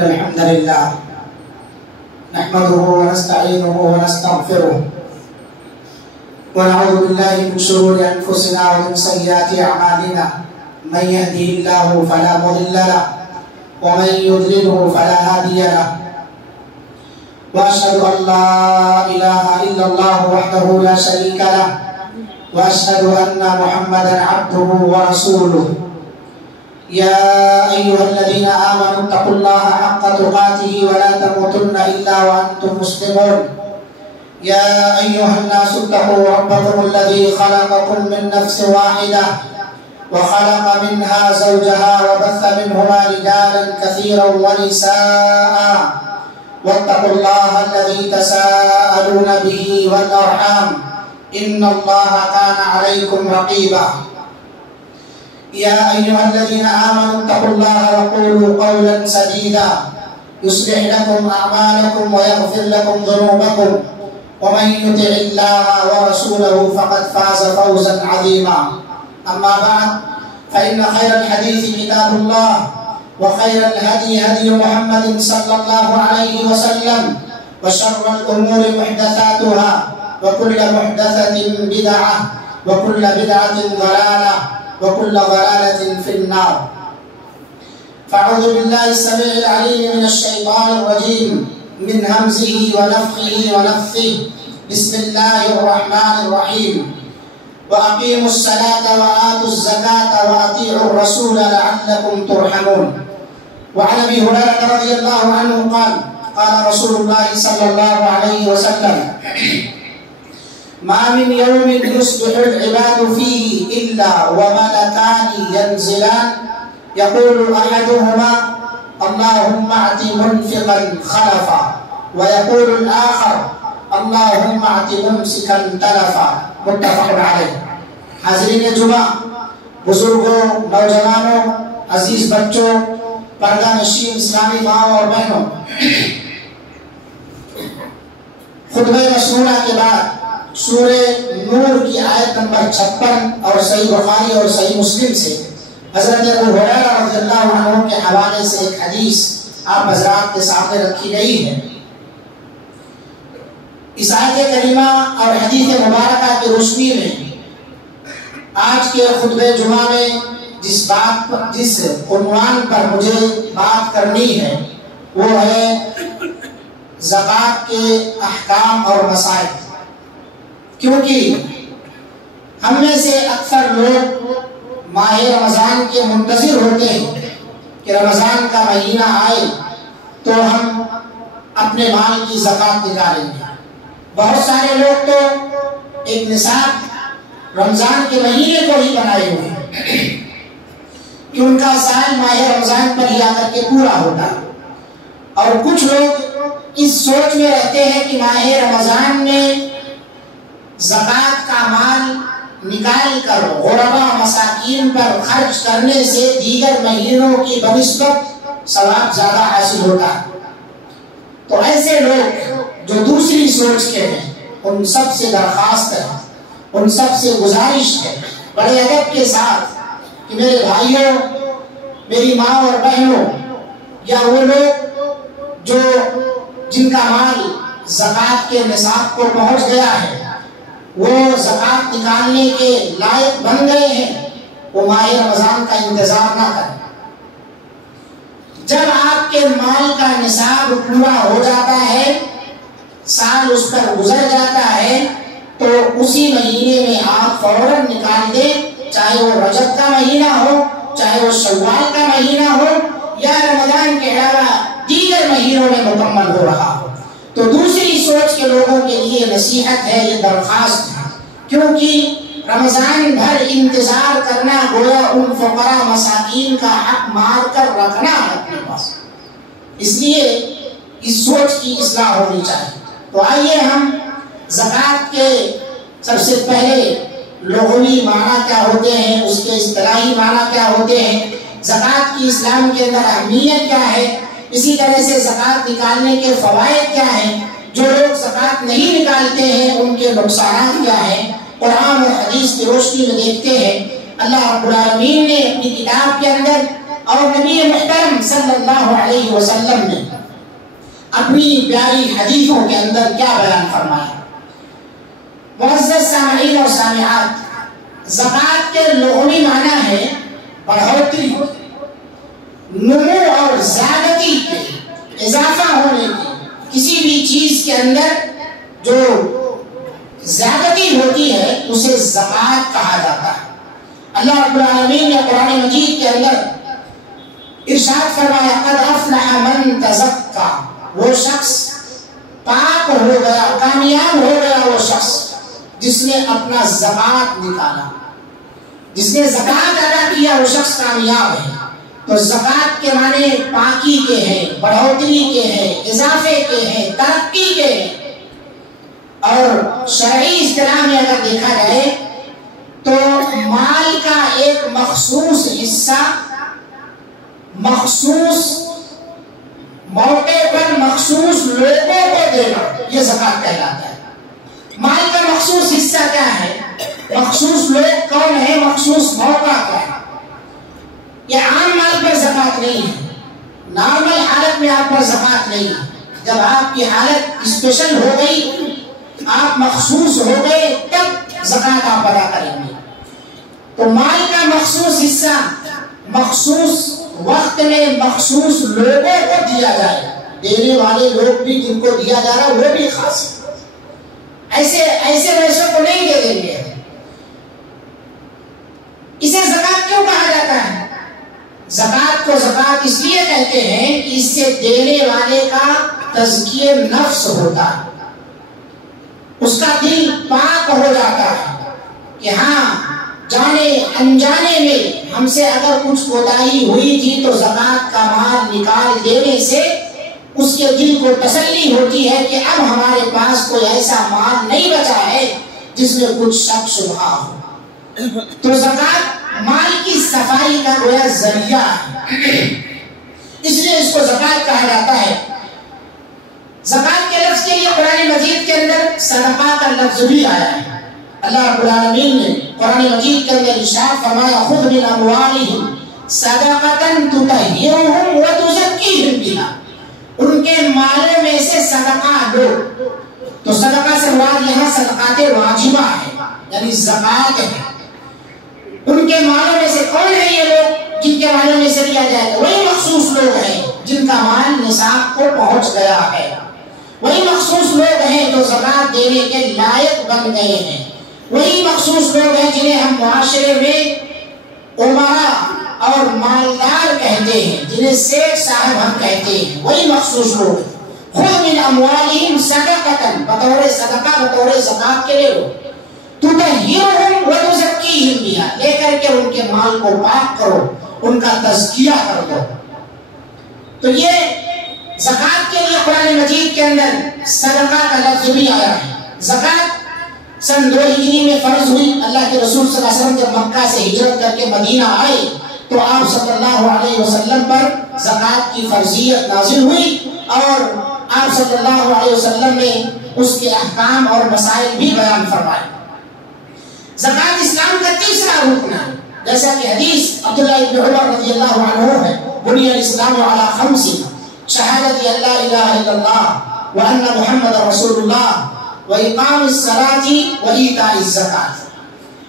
إن الحمد لله نحمده ونستعينه ونستغفره ونعوذ بالله من شرور أنفسنا ومن سيئات أعمالنا من يهده الله فلا مضل له ومن يضلله فلا هادي له وأشهد أن لا إله إلا الله وحده لا شريك له وأشهد أن محمدا عبده ورسوله يا أيها الذين آمنوا اتقوا الله حق تقاته ولا تموتن إلا وأنتم مسلمون يا أيها الناس اتقوا ربكم الذي خلقكم من نفس واحدة وخلق منها زوجها وبث منهما رجالا كثيرا ونساء واتقوا الله الذي تساءلون به والأرحام إن الله كان عليكم رقيبا يا أيها الذين آمنوا اتقوا الله وقولوا قولا سديدا يصلح لكم أعمالكم ويغفر لكم ذنوبكم ومن يطع الله ورسوله فقد فاز فوزا عظيما أما بعد فإن خير الحديث كتاب الله وخير الهدي هدي محمد صلى الله عليه وسلم وشر الأمور محدثاتها وكل محدثة بدعة وكل بدعة ضلالة وكل ضلالة في النار فأعوذ بالله السميع العليم من الشيطان الرجيم من همزه ونفخه ونفثه بسم الله الرحمن الرحيم وأقيموا الصلاة وآتوا الزكاة وأطيعوا الرسول لعلكم ترحمون وعن أبي هريرة رضي الله عنه قال قال رسول الله صلى الله عليه وسلم ما من يوم يصبح العباد فيه إلا وملكان ينزلان يقول أحدهما اللهم أعط منفقا خلفا ويقول الآخر اللهم أعط ممسكا تلفا متفق علیہ۔ حاضرین جمعہ، بزرگوں، نوجوانوں، عزیز بچوں، پردہ نشین اسلامی ماؤں اور بہنوں، خطبہ مسنونہ کے بعد سورہ نور کی آیت نمبر 56 اور صحیح بخاری اور صحیح مسلم سے حضرت ابو ہریرہ رضی اللہ عنہ کے حوالے سے ایک حدیث آپ حضرات کے سامنے رکھی گئی ہے۔ اس آیت کریمہ اور حدیث مبارکہ کی روشنی میں آج کے خطبہ جمعہ میں جس عنوان پر مجھے بات کرنی ہے وہ ہے زکوٰۃ کے احکام اور مسائل۔ کیونکہ ہم میں سے اکثر لوگ ماہ رمضان کے منتظر ہوتے ہیں کہ رمضان کا مہینہ آئے تو ہم اپنے مال کی زکوٰۃ نکالیں گے۔ بہت سارے لوگ تو ایک نصاب رمضان کے مہینے کو ہی بنائے ہوئے ہیں کہ ان کا سال ماہ رمضان پر ہی آ کر کے پورا ہوتا ہے، اور کچھ لوگ اس سوچ میں رہتے ہیں کہ ماہ رمضان میں زکوٰۃ کا مال نکال کر غربا مساکین پر خرچ کرنے سے دیگر مہینوں کی بنسبت ثواب زیادہ حاصل ہوتا ہے۔ تو ایسے لوگ جو دوسری سوچ کے ہیں ان سب سے درخواست ہے، ان سب سے گزارش ہے بڑے ادب کے ساتھ کہ میرے بھائیوں، میری ماں اور بہنوں، یا وہ لوگ جن کا مال زکوٰۃ کے نصاب کو پہنچ گیا ہے، وہ زکوٰۃ نکالنے کے لائق بن گئے ہیں، وہ ماہ رمضان کا انتظار نہ کریں۔ جب آپ کے مال کا نصاب پورا ہو جاتا ہے، سال اس پر گزر جاتا ہے، تو اسی مہینے میں آپ فوراً نکال دیں، چاہے وہ رجب کا مہینہ ہو، چاہے وہ شوال کا مہینہ ہو، یا رمضان کے علاوہ دیگر مہینوں میں مکمل ہو رہا ہو۔ تو دوسری سوچ کے لوگوں کے لیے نصیحت ہے، یہ درخواست ہے، کیونکہ رمضان بھر انتظار کرنا گویا ان فقراء مساکین کا حق مار کر رکھنا ہے اپنے پاس، اس لیے اس سوچ کی اصلاح ہونی چاہیے۔ تو آئیے ہم زکوٰۃ کے سب سے پہلے لغوی معنی کیا ہوتے ہیں، اس کے اصطلاحی معنی کیا ہوتے ہیں، زکوٰۃ کی اسلام کے اندر اہمیت کیا ہے، اسی طرح سے زکوٰۃ نکالنے کے فوائد کیا ہیں، جو لوگ زکوٰۃ نہیں نکالتے ہیں ان کے نقصانات کیا ہیں، قرآن اور حدیث کی روشنی میں دیکھتے ہیں۔ اللہ رب العالمین نے اپنی کتاب کے اندر اور نبی محترم صلی اللہ علیہ وسلم نے اپنی پیاری حدیثوں کے اندر کیا بیان فرمایا؟ معزز سامعین اور سامعات، زکوٰۃ کے لغوی معنی ہے بڑھوتری، نمو اور زیادتی کے، اضافہ ہونے کی، کسی بھی چیز کے اندر جو زیادتی ہوتی ہے اسے زکوٰۃ کہا جاتا ہے۔ اللہ رب العالمین نے قرآن مجید کے اندر ارشاد فرمایا قد افلح من تزکا، وہ شخص پاک ہو گیا، کامیاب ہو گیا وہ شخص جس نے اپنا زکوٰۃ نکالا، جس نے زکوٰۃ ادا کیا، وہ شخص کامیاب ہے۔ تو زکوٰۃ کے معنی پاکی کے ہیں، بڑھوتری کے ہیں، اضافے کے ہیں، ترقی کے ہیں۔ اور شرعی اصطلاح میں اگر دیکھا جائے تو مال کا ایک مخصوص حصہ مخصوص موقع پر مخصوص لوگوں کو دینا، یہ زکوٰۃ کہلاتا ہے۔ مال کا مخصوص حصہ کیا ہے؟ مخصوص لوگ کون ہے؟ مخصوص موقع کا ہے۔ یہ عام مال پر زکوٰۃ نہیں ہے، نارمل حالت میں آپ پر زکوٰۃ نہیں ہے۔ جب آپ کی حالت اسپیشل ہو گئی، آپ مخصوص ہو گئے، تب زکوٰۃ آپ ادا کریں گے۔ تو مال کا مخصوص حصہ مخصوص وقت میں مخصوص لوگوں کو دیا جائے، دینے والے لوگ بھی جن کو دیا جا رہا ہے وہ بھی خاص ہے، ایسے ویسوں کو نہیں دے دیں گے۔ اسے زکوٰۃ کیوں کہا جاتا ہے؟ زکوٰۃ کو زکوٰۃ اس لیے کہتے ہیں کہ اس سے دینے والے کا تزکیہ نفس ہوتا ہے، اس کا دل پاک ہو جاتا ہے کہ ہاں جانے انجانے میں ہم سے اگر کچھ کوتاہی ہوئی تھی تو زکوٰۃ کا مال نکال دینے سے اس کے دل کو تسلی ہوتی ہے کہ اب ہمارے پاس کوئی ایسا مال نہیں بچا ہے جس میں کچھ شک شبہ ہو۔ تو زکوٰۃ مال کی صفائی کا گویا ذریعہ ہے، اس لیے اس کو زکوٰۃ کہا جاتا ہے۔ زکوٰۃ کے لفظ کے لیے قرآن مجید کے اندر صدقہ کا لفظ بھی آیا ہے۔ اللہ رب العالمین نے قرآن مجید کے اندر ارشاد فرمایا خذ من اموالہم صدقۃ تطہرہم وتزکیہم بہا، ان کے مالوں میں سے صدقہ لو۔ تو صدقہ سے مراد یہاں صدقات واجبہ ہے، یعنی زکوٰۃ ہے۔ ان کے مالوں میں سے کون ہے یہ لوگ جن کے مالوں میں سے لیا جائے گا؟ وہی مخصوص لوگ ہیں جن کا مال نصاب کو پہنچ گیا ہے، وہی مخصوص لوگ ہیں جو زکوٰۃ دینے کے لائق بن گئے ہیں، وہی مخصوص لوگ ہیں جنہیں ہم معاشرے میں امراء اور مالدار کہتے ہیں، جنہیں سیٹ صاحب ہم کہتے ہیں، وہی مخصوص لوگ ہیں۔ خذ من اموالہم صدقۃ، بطور صدقہ بطور زکوٰۃ کے لے لو، تطہرہم وتزکیہم بہا، لے کر کے ان کے مال کو پاک کرو، ان کا تزکیہ کر دو۔ تو یہ زکوٰۃ کے لیے قرآن مجید کے اندر صدقہ کا لفظ بھی آیا ہے۔ زکوٰۃ سن 2 ہجری میں فرض ہوئی۔ اللہ کے رسول صلی اللہ علیہ وسلم جب مکہ سے ہجرت کر کے مدینہ آئے تو آپ صلی اللہ علیہ وسلم پر زکوٰۃ کی فرضیت نازل ہوئی اور آپ صلی اللہ علیہ وسلم نے اس کے احکام اور مسائل بھی بیان فرمائے۔ زکوٰۃ اسلام کا تیسرا رکن ہے، جیسا کہ حدیث عبداللہ ابن عمر رضی اللہ عنہ ہے، بنی الاسلام علی خمس، شہادت اللہ الہ الا اللہ وان محمد رسول اللہ وإقام الصلاة وإيتاء الزکاة۔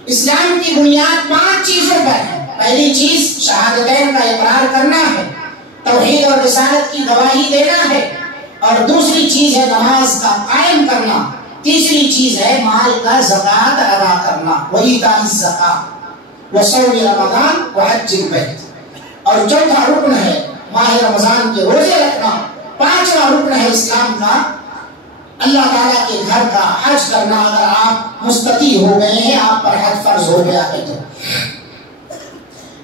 اسلام کی بنیاد 5 چیزوں پر ہے۔ پہلی چیز شہادتین کا اقرار کرنا ہے، توحید اور رسالت کی گواہی دینا ہے، اور دوسری چیز ہے نماز کا قائم کرنا، تیسری چیز ہے مال کا زکوٰۃ ادا کرنا، وإيتاء الزکاة وصوم رمضان وحج البیت، اور چوتھا رکن ہے ماہ رمضان کے روزے رکھنا، پانچواں رکن ہے اسلام کا اللہ تعالیٰ کے گھر کا حج کرنا۔ اگر آپ مستطیع ہو گئے ہیں، آپ پر حج فرض ہو گیا ہے تو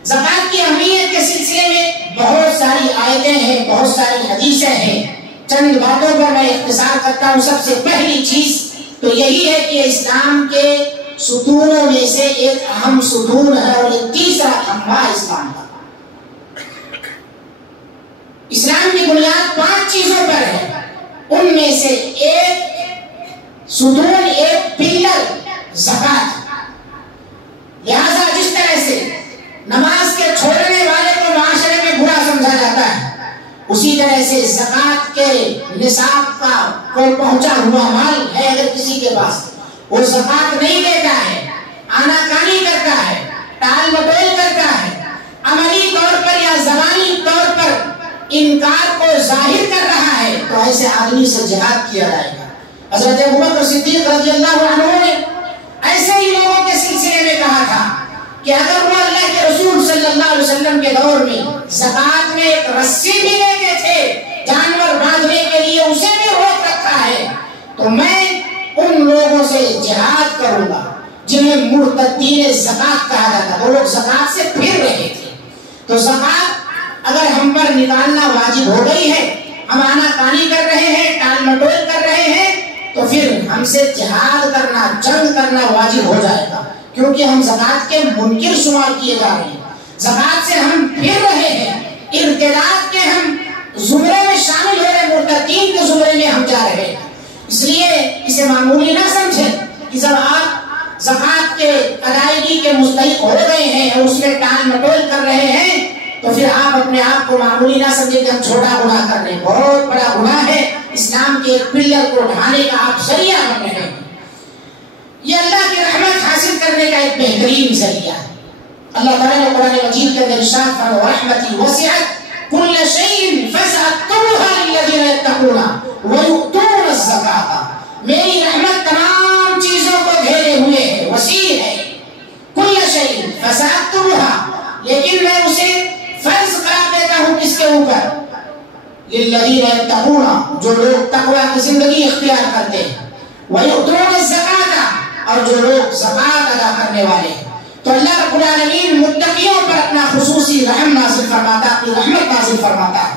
زکوٰۃ کی اہمیت کے سلسلے میں بہت ساری آیتیں ہیں، بہت ساری حدیثیں ہیں، چند باتوں پر میں اختصار کرتا ہوں۔ سب سے پہلی چیز تو یہی ہے کہ اسلام کے ستونوں میں سے ایک اہم ستون ہے اور یہ تیسرا کھمبا اسلام کا۔ اسلام کی بنیاد 5 چیزوں پر ہے، ان میں سے ایک ستون، ایک پلر زکوٰۃ۔ لہذا جس طرح سے نماز کے چھوڑنے والے کو معاشرے میں طرح سے زکوٰۃ کے نصاب کا کوئی پہنچا ہوا مال ہے اگر کسی کے پاس، وہ زکوٰۃ نہیں دیتا ہے، آناکانی کرتا ہے، ٹال مٹول کرتا ہے، عملی طور پر یا زبانی طور پر انکار کو ظاہر کر رہا ہے، تو ایسے آدمی سے جہاد کیا جائے گا۔ حضرت ابوبکر صدیق رضی اللہ عنہ نے ایسے ہی لوگوں کے سلسلے میں کہا تھا کہ اگر وہ اللہ کے رسول صلی اللہ علیہ وسلم کے دور میں زکوٰۃ میں ایک رسی بھی دیتے تھے جانور باندھنے کے لیے، اسے بھی روک رکھا ہے، تو میں ان لوگوں سے جہاد کروں گا جنہیں مرتدین زکوٰۃ کہا جاتا، وہ لوگ زکوٰۃ سے پھر رہے تھے۔ تو زکوٰۃ اگر ہم پر نکالنا واجب ہو گئی ہے، ہم آناکانی کر رہے ہیں، ٹال مٹول کر رہے ہیں، تو پھر ہم سے جہاد کرنا، جنگ کرنا واجب ہو جائے گا، کیونکہ ہم زکوٰۃ کے منکر شمار کیے جا رہے ہیں، زکوٰۃ سے ہم پھر رہے ہیں، ارتداد کے ہم زمرے میں شامل ہو رہے ہیں، مرتدین کے زمرے میں ہم جا رہے ہیں۔ اس لیے اسے معمولی نہ سمجھیں کہ جب آپ زکوٰۃ کے ادائیگی کے مستحق ہو گئے ہیں اور اس میں ٹال مٹول کر رہے ہیں تو پھر آپ اپنے آپ کو معمولی نہ سمجھیں کہ ہم چھوٹا گناہ کر رہے ہیں، بہت بڑا گناہ ہے، اسلام کے ایک پلر کو ڈھانے کا آپ ذریعہ بن رہے ہیں۔ یہ اللہ کی رحمت حاصل کرنے کا ایک بہترین ذریعہ ہے۔ اللہ تعالیٰ نے قرآن مجید کے اندر ارشاد فرمایا وَرَحْمَتِي وَسِعَتْ كُلَّ شَيْءٍ فَسَأَكْتُبُهَا لِلَّذِينَ يَتَّقُونَ وَيُؤْتُونَ الزَّكَاةَ، میری رحمت تمام چیزوں کو گھیرے ہوئے ہے، وسیع ہے، كُلَّ شَيْءٍ فَسَأَكْتُبُهَا، لیکن میں اسے فرض قرار دیتا ہوں کس کے اوپر؟ لِلَّذِينَ يَتَّقُونَ، جو لوگ تقوی کی زندگی اختیار کرتے ہیں، وَيُؤْتُونَ الزَّكَاةَ، اور جو لوگ زکوٰۃ ادا کرنے والے ہیں۔ تو اللہ رب العالمین متقیوں پر اپنا خصوصی رحم نازل فرماتا، اپنی رحمت نازل فرماتا ہے۔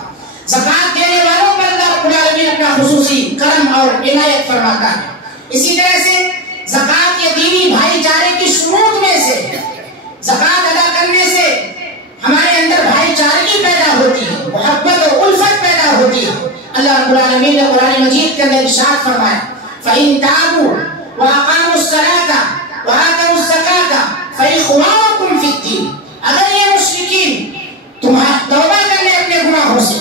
زکوٰۃ دینے والوں پر اللہ رب العالمین اپنا خصوصی کرم اور عنایت فرماتا ہے۔ اسی طرح سے زکوٰۃ یہ دینی بھائی چارے کی شروط میں سے، زکوٰۃ ادا کرنے سے ہمارے اندر بھائی چارگی پیدا ہوتی ہے، محبت اور الفت پیدا ہوتی ہے۔ اللہ رب العالمین نے قرآن مجید کے اندر ارشاد فرمایا فَإِن تَابُوا وَأَقَامُوا الصَّلَاةَ وَآتَوُا الزَّكَاةَ فَإِخْوَانُكُمْ فِي الدِّينِ، اگر یہ مشرکین توبہ کر لے اپنے گناہوں سے،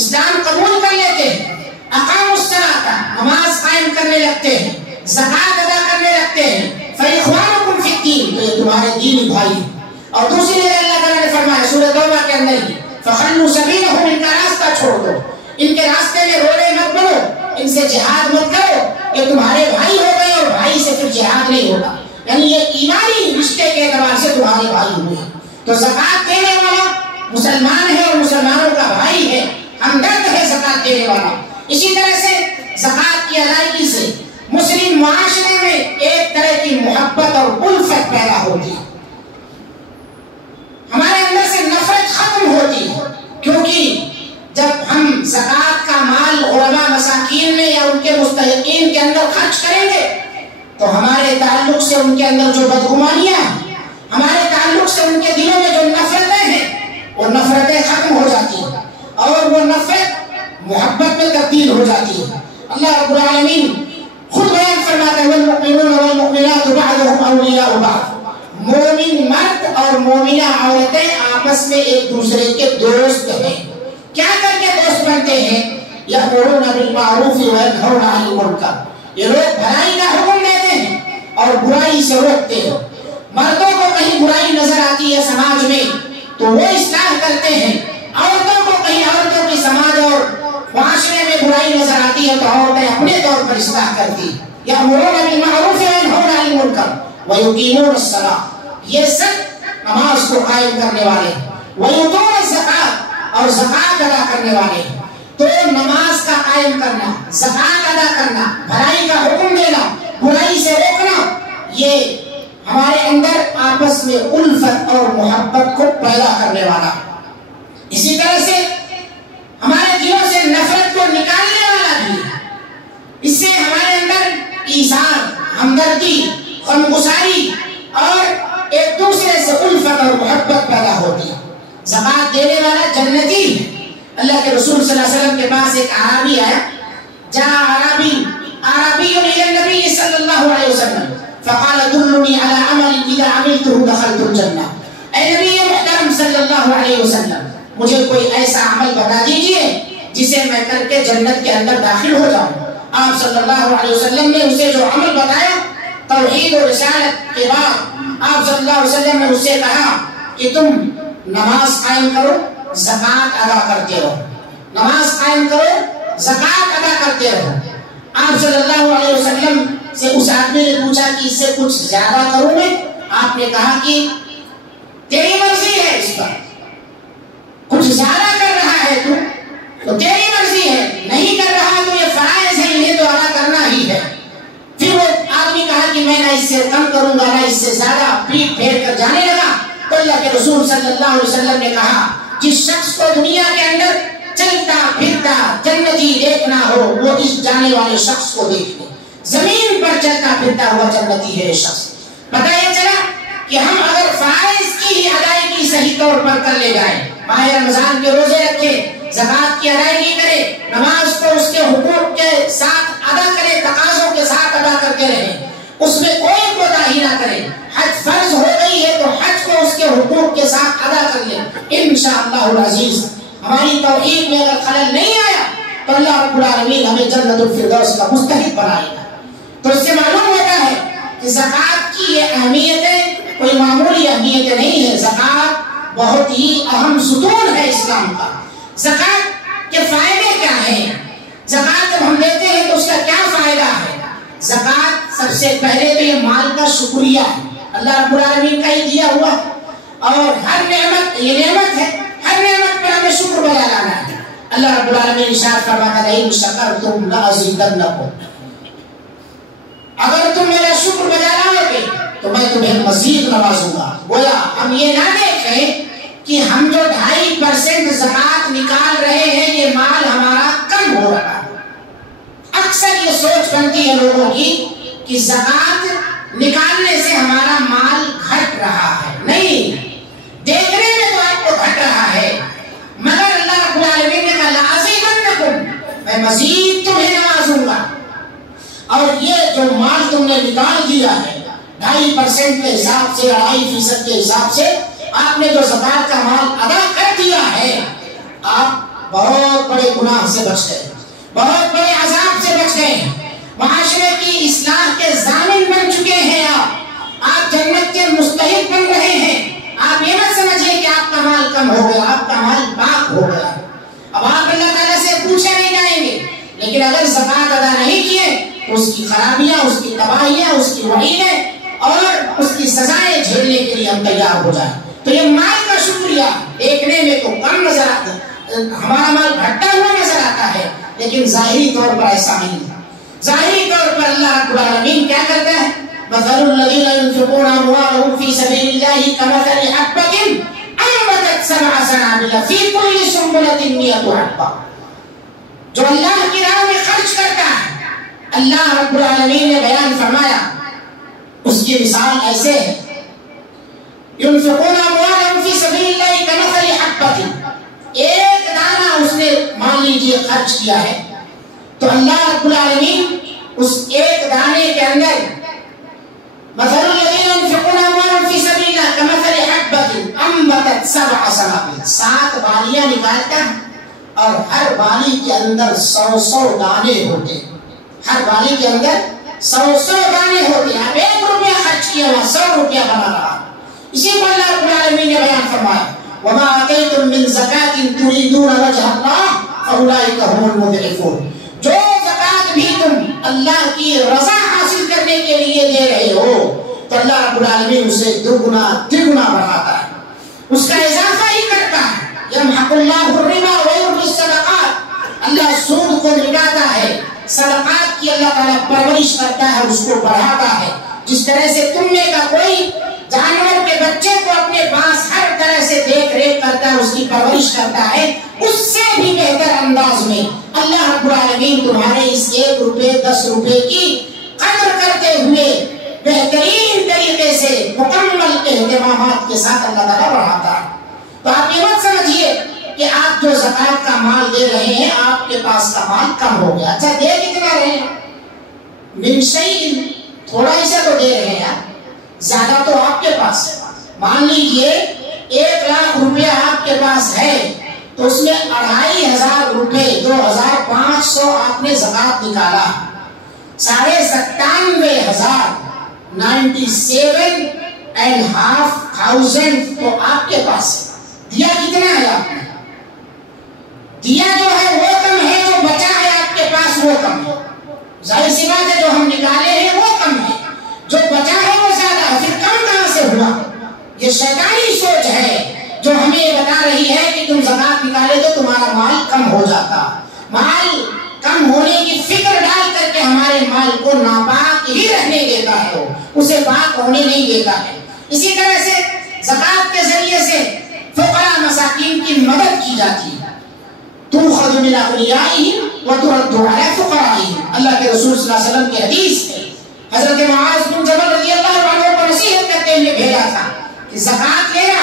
اسلام قبول کر لیتے ہیں، اقاموا الصلاۃ، نماز قائم کرنے لگتے ہیں، زکوٰۃ ادا کرنے لگتے ہیں، فَإِخْوَانُكُمْ فِي الدِّينِ، تو یہ تمہارے دینی بھائی ہیں۔ اور دوسری جگہ اللہ تعالیٰ نے فرمایا سورہ توبہ کے اندر ہی فَخَلُّوا سَبِيلَهُمْ، ان کا راستہ چھوڑ دو، ان کے راستے میں روڑے مت بنو، ان سے جہاد مت کرو، یہ تمہارے بھائی ہو گئے اور بھائی سے پھر جہاد نہیں ہوگا، یعنی یہ ایمانی رشتے کے اعتبار سے تمہارے بھائی ہوئے ہیں۔ تو زکوٰۃ دینے والا مسلمان ہے اور مسلمانوں کا بھائی ہے، ہمدرد ہے زکوٰۃ دینے والا۔ اسی طرح سے زکوٰۃ کی ادائیگی سے مسلم معاشرے میں ایک طرح کی محبت اور الفت پیدا ہوتی ہے، ہمارے اندر سے نفرت ختم ہوتی ہے، کیونکہ جب ہم زکوٰۃ کا مال غربا مساکین میں یا ان کے مستحقین کے اندر خرچ کریں گے تو ہمارے تعلق سے ان کے اندر جو بدگمانیاں ہیں، ہمارے تعلق سے ان کے دلوں میں جو نفرتیں ہیں، وہ نفرتیں ختم ہو جاتی ہیں اور وہ نفرت محبت میں تبدیل ہو جاتی ہے۔ اللہ رب العالمین خود بیان فرماتا ہے والمؤمنون والمؤمنات بعضهم اولیاء بعض، مومن مرد اور مومنہ عورتیں آپس میں ایک دوسرے کے دوست ہیں۔ کیا کر کے دوست بنتے ہیں؟ یأمرون بالمعروف وینہون عن المنکر، یہ لوگ بھلائی کا حکم دیتے ہیں اور برائی سے روکتے ہیں۔ مردوں کو کہیں برائی نظر آتی ہے سماج میں تو وہ اصلاح کرتے ہیں، عورتوں کو کہیں عورتوں کی سماج اور معاشرے میں برائی نظر آتی ہے تو عورتیں اپنے طور پر اصلاح کرتی ہیں۔ یأمرون بالمعروف وینہون عن المنکر وَيُقِيمُونَ الصَّلَاةَ، یہ سب نماز کو قائم کرنے والے ہیں، وَيُؤْتُونَ الزَّكَاةَ، اور زکوٰۃ ادا کرنے والے ہیں۔ تو نماز کا قائم کرنا، زکوٰۃ ادا کرنا، بھلائی کا حکم دینا، برائی سے روکنا، یہ ہمارے اندر آپس میں الفت اور محبت کو پیدا کرنے والا۔ اسی طرح سے ہمارے دلوں سے نفرت کو نکالنے والا بھی ہے، اس سے ہمارے اندر ایثار، ہمدردی، غمگساری اور ایک دوسرے سے الفت اور محبت پیدا ہوتی ہے۔ زکوٰۃ دینے والا جنتی ہے۔ اللہ کے رسول صلی اللہ علیہ وسلم کے پاس ایک اعرابی آیا، جاء اعرابی الی النبی صلی اللہ علیہ وسلم فقال دلنی علی عمل اذا عملته دخلت الجنہ، اے نبی محترم صلی اللہ علیہ وسلم، مجھے کوئی ایسا عمل بتا دیجئے جسے میں کر کے جنت کے اندر داخل ہو جاؤں۔ آپ صلی اللہ علیہ وسلم نے اسے جو عمل بتایا توحید و رسالت کے بعد، آپ صلی اللہ علیہ وسلم نے اسے کہا کہ تم نماز قائم کرو، زکوٰۃ ادا کرتے رہو، نماز قائم کرو، زکوٰۃ ادا کرتے رہو۔ آپ صلی اللہ علیہ وسلم سے اس آدمی نے پوچھا کہ اس سے کچھ زیادہ کروں میں؟ آپ نے کہا کہ تیری مرضی ہے، اس پر کچھ زیادہ کر رہا ہے تو تیری مرضی ہے، نہیں کر رہا تو یہ فرائض ہے، انہیں تو ادا کرنا ہی ہے۔ پھر وہ آدمی کہا کہ میں نہ اس سے کم کروں گا نہ اس سے زیادہ، پیٹ پھیر کر جانے لگا۔ تو اللہ کے رسول صلی اللہ علیہ وسلم نے کہا جس شخص کو دنیا کے اندر چلتا پھرتا جنتی دیکھنا ہو وہ اس جانے والے شخص کو دیکھ لے، زمین پر چلتا پھرتا ہوا جنتی ہے یہ شخص۔ پتہ یہ چلا کہ ہم اگر فرائض کی ہی ادائیگی صحیح طور پر کر لے جائیں، ماہ رمضان کے روزے رکھے، زکوٰۃ کی ادائیگی کرے، نماز کو اس کے حقوق کے ساتھ ادا کرے، تقاضوں کے ساتھ ادا کرتے رہے، اس میں کوئی کوتاہی نہ کرے، حج فرض ہو گئی ہے تو حج کو اس کے حقوق کے ساتھ ادا کر لے، انشاءاللہ العزیز ہماری توحید میں اگر خلل نہیں آیا تو اللہ رب العالمین ہمیں جنت الفردوس کا مستحق بنائے گا۔ تو اس سے معلوم ہوتا ہے کہ زکوٰۃ کی یہ اہمیتیں کوئی معمولی اہمیتیں نہیں ہے، زکوٰۃ بہت ہی اہم ستون ہے اسلام کا۔ زکوٰۃ کے فائدے کیا ہیں؟ زکوٰۃ جب ہم دیتے ہیں تو اس کا کیا فائدہ ہے؟ زکوٰۃ سب سے پہلے تو یہ مال کا شکریہ ہے، اللہ رب العالمین کا ہی دیا ہوا، اور ہر نعمت یہ نعمت ہے، ہر نعمت پر ہمیں شکر بجا لانا ہے۔ اللہ رب العالمین ارشاد فرماتا ہے ان شکرتم لازیدنکم، اگر تم میرا شکر بجا لاؤ گے تو میں تمہیں مزید نوازوں گا۔ گویا ہم یہ نہ دیکھیں کہ ہم جو 2.5% زکوٰۃ نکال رہے ہیں یہ مال ہمارا کم ہو رہا ہے۔ اکثر یہ سوچ بنتی ہے لوگوں کی کہ زکوٰۃ نکالنے سے ہمارا مال گھٹ رہا ہے، نہیں، دیکھنے میں تو آپ کو گھٹ رہا ہے، مگر اللہ رب العالمین نے کہا لازیدنکم، میں مزید تمہیں نوازوں گا۔ اور یہ جو مال تم نے نکال دیا ہے 2.5% کے حساب سے، 2.5% کے حساب سے آپ نے جو زکوٰۃ کا مال ادا کر دیا ہے، آپ بہت بڑے گناہ سے بچ گئے، بہت بڑے عذاب سے بچ گئے، معاشرے کی اصلاح کے ضامن بن چکے ہیں، آپ جنت کے مستحق بن رہے ہیں۔ آپ یہ مت سمجھیں کہ آپ کا مال کم ہو گیا، آپ کا مال پاک ہو گیا۔ اب آپ اللہ تعالیٰ سے پوچھے نہیں جائیں گے، لیکن اگر زکوٰۃ ادا نہیں کیے تو اس کی خرابیاں، اس کی تباہیاں، اس کی وعیدیں اور اس کی سزائیں جھیلنے کے لیے ہم تیار ہو جائیں۔ تو یہ مال کا شکریہ دیکھنے میں تو کم نظر آتا ہے، ہمارا مال گھٹا ہوا نظر آتا ہے، لیکن ظاہری طور پر ایسا نہیں ہے۔ ظاہری طور پر اللہ رب العالمین کیا کرتا ہے؟ مثل الذین ينفقون اموالهم في سبيل الله كمثل حبة انبتت 7 سنابل في كل سنبلة 100 حبة، جو اللہ کی راہ میں خرچ کرتا ہے، اللہ رب العالمین نے بیان فرمایا اس کی مثال ایسے ہے، ينفقون اموالهم في سبيل الله كمثل حبة، ایک دانہ اس نے مان لیجیے خرچ کیا ہے تو اللہ رب العالمین اس ایک دانے کے اندر مثل الذين ينفقون اموالهم في سبيل الله كمثل حبة انبتت 7 سنابل، 7 بالیاں نکالتا ہے اور ہر بالی کے اندر 100 دانے ہوتے ہیں، ہر بالی کے اندر 100 دانے ہوتے ہیں۔ آپ 1 روپیہ خرچ کیا ہوا 100 روپیہ بنا رہا، اسی کو اللہ رب العالمین نے بیان فرمایا وما آتيتم من زكاة تريدون وجه الله فأولئك هم المضعفون، جو زکات بھی تم اللہ کی رضا حاصل کرنے کے لیے دے رہے ہو تو اللہ رب العالمین اسے دوگنا تگنا بڑھاتا ہے، اس کا اضافہ ہی کرتا ہے۔ یمحق اللہ الربا ویربی الصدقات، اللہ سود کو مٹاتا ہے، صدقات کی اللہ تعالیٰ پرورش کرتا ہے، اس کو بڑھاتا ہے۔ جس طرح سے تم میں کا کوئی جانور کے بچے کو اپنے پاس ہر طرح سے دیکھ ریکھ کرتا ہے، اس کی پرورش کرتا ہے، اس سے بھی بہتر انداز میں اللہ رب العالمین تمہارے اس 1 روپے 10 روپے کی قدر کرتے ہوئے بہترین طریقے سے مکمل اہتمامات کے ساتھ اللہ تعالیٰ بڑھاتا ہے۔ تو آپ یہ مت سمجھیے کہ آپ جو زکوٰۃ کا مال دے رہے ہیں آپ کے پاس کا مال کم ہو گیا، اچھا دے کتنا رہے ہیں؟ من شیء، تھوڑا ہی سے تو دے رہے ہیں، زیادہ تو آپ کے پاس ہے۔ مان لیجئے 1 لاکھ روپیہ آپ کے پاس ہے تو اس میں 2500 روپے 2500 آپ نے زکوٰۃ نکالا، 97,500 97,500 تو آپ کے پاس دیا کتنا ہے؟ آپ نے دیا جو ہے وہ کم ہے، جو بچا ہے آپ کے پاس وہ کم ہے۔ ظاہر سی بات ہے جو ہم نکالے ہیں وہ کم ہے، جو بچا ہے وہ زیادہ ہے، پھر کم کہاں سے ہوا؟ یہ شیطانی سوچ ہے جو ہمیں یہ بتا رہی ہے کہ تم زکوٰۃ نکالے تو تمہارا مال کم ہو جاتا۔ مال کم ہونے کی فکر ڈال کر کے ہمارے مال کو ناپاک ہی رہنے دیتا ہے، اسے پاک ہونے نہیں دیتا ہے۔ اسی طرح سے زکوٰۃ کے ذریعے سے فقراء مساکین کی مدد کی جاتی ہے۔ تُؤْخَذُ مِنْ أَغْنِيَائِهِمْ وَتُرَدُّ عَلَىٰ فُقَرَائِهِمْ، اللہ کے رسول صلی اللہ علیہ وسلم کی حدیث ہے۔ حضرت معاذ بن جبل رضی اللہ عنہ کو نصیحت کرتے ہوئے بھیجا تھا کہ زکوٰۃ لینا،